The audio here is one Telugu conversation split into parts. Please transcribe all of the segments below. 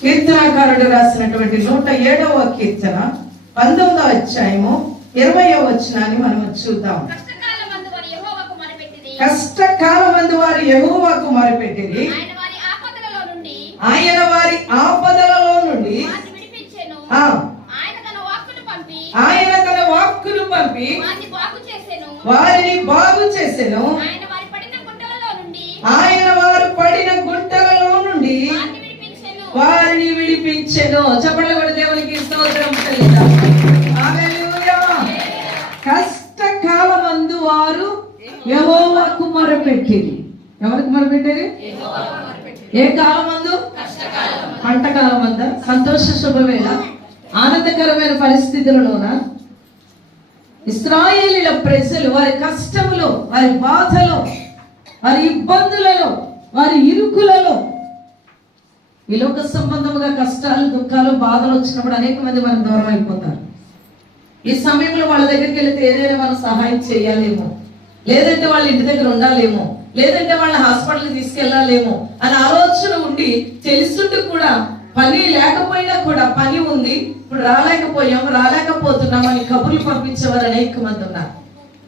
కీర్తనాకారుడు రాసినటువంటి నూట ఏడవ కీర్తన పంతొమ్మిదవ అధ్యాయము ఇరవయో వచనాన్ని మనం చూద్దాం కష్టకాలమందు వారు యెహోవాకు మొరపెట్టిరి. ఆయన వారి ఆపదలలో నుండి ఆయన తన వాక్కును పంపి. వారిని బాగు చేసెను. ఆయన వారి పడిన గుంటలలో నుండి ఆయన వారు పడిన గుంటలలో నుండి వారిని విడిపించెను. వారిని విడిపించెను చెప్పండి కూడా దేవునికి స్తోత్రం చెల్లిద్దాం. హల్లెలూయా. కష్టకాలమందు వారు యహోవాకు మొరపెట్టిరి ఎవరికి మొరపెట్టిరి ఏ కాలం అందు పంట అంద సంతోష శుభవేళ. ఆనందకరమైన పరిస్థితులలోన ఇస్రాయేలీల ప్రజలు వారి కష్టములో వారి బాధలో వారి ఇబ్బందులలో వారి ఇరుకులలో ఈ లోక సంబంధముగా కష్టాలు దుఃఖాలు బాధలు వచ్చినప్పుడు అనేక మంది మనం దూరం అయిపోతారు. ఈ సమయంలో వాళ్ళ దగ్గరికి వెళితే ఏదైనా మనం సహాయం చేయాలేమో? లేదంటే వాళ్ళ ఇంటి దగ్గర ఉండాలేమో? లేదంటే వాళ్ళ హాస్పిటల్కి తీసుకెళ్ళాలేమో? అని ఆలోచన ఉండి తెలుసుంటూ కూడా పని లేకపోయినా కూడా పని ఉంది ఇప్పుడు రాలేకపోయాం రాలేకపోతున్నాం అని కబుర్లు పంపించేవారు అనేక మంది ఉన్నారు.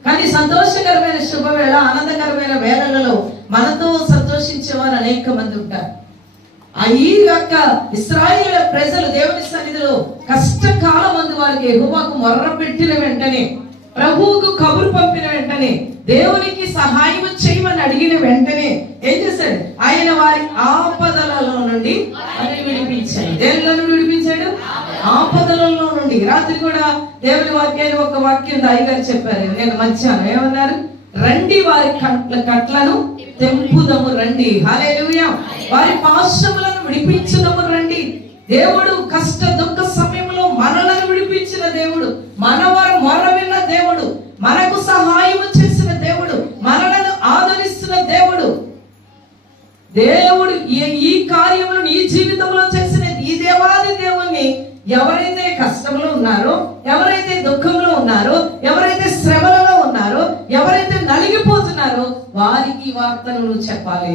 కానీ సంతోషకరమైన శుభవేళ ఆనందకరమైన వేళలలో మనతో సంతోషించేవారు అనేక మంది ఉంటారు. ఆ ఈ యొక్క ఇస్రాయేల్ ప్రజలు దేవుని సన్నిధిలో కష్టకాలం మందు వారికి ఎగువకు మొర్ర పెట్టిన వెంటనే ప్రభువుకు కబురు పంపిన వెంటనే దేవునికి సహాయం చేయమని అడిగిన వెంటనే ఏం చేశాడు? ఆయన వారి ఆపదలలో నుండి అని విడిపించాడు. దేనిలో విడిపించాడు? ఆపదలలో నుండి. రాత్రి కూడా దేవుని వాక్యాన్ని ఒక వాక్యం దాయిగారు చెప్పారు. నేను మధ్యాహ్నం ఏమన్నారు? రండి వారి కట్ల కట్లను తెంపుదము రండి. హాలేలుయా వారి పాశములను విడిపించుదము రండి. దేవుడు కష్ట దుఃఖ సమయంలో మనలను విడిపించిన దేవుడు. మనవారు మొర విన్న దేవుడు. మనకు సహాయం చేసిన దేవుడు. మనలను ఆదరిస్తున్న దేవుడు. దేవుడు ఈ- కార్యములు నీ ఈ జీవితంలో చేసిన ఈ దేవాది దేవుణ్ణి ఎవరైతే కష్టంలో ఉన్నారో ఎవరైతే దుఃఖంలో ఉన్నారో ఎవరైతే శ్రమలలో ఉన్నారో ఎవరైతే నలిగిపోతున్నారో వారికి వార్తలను చెప్పాలి.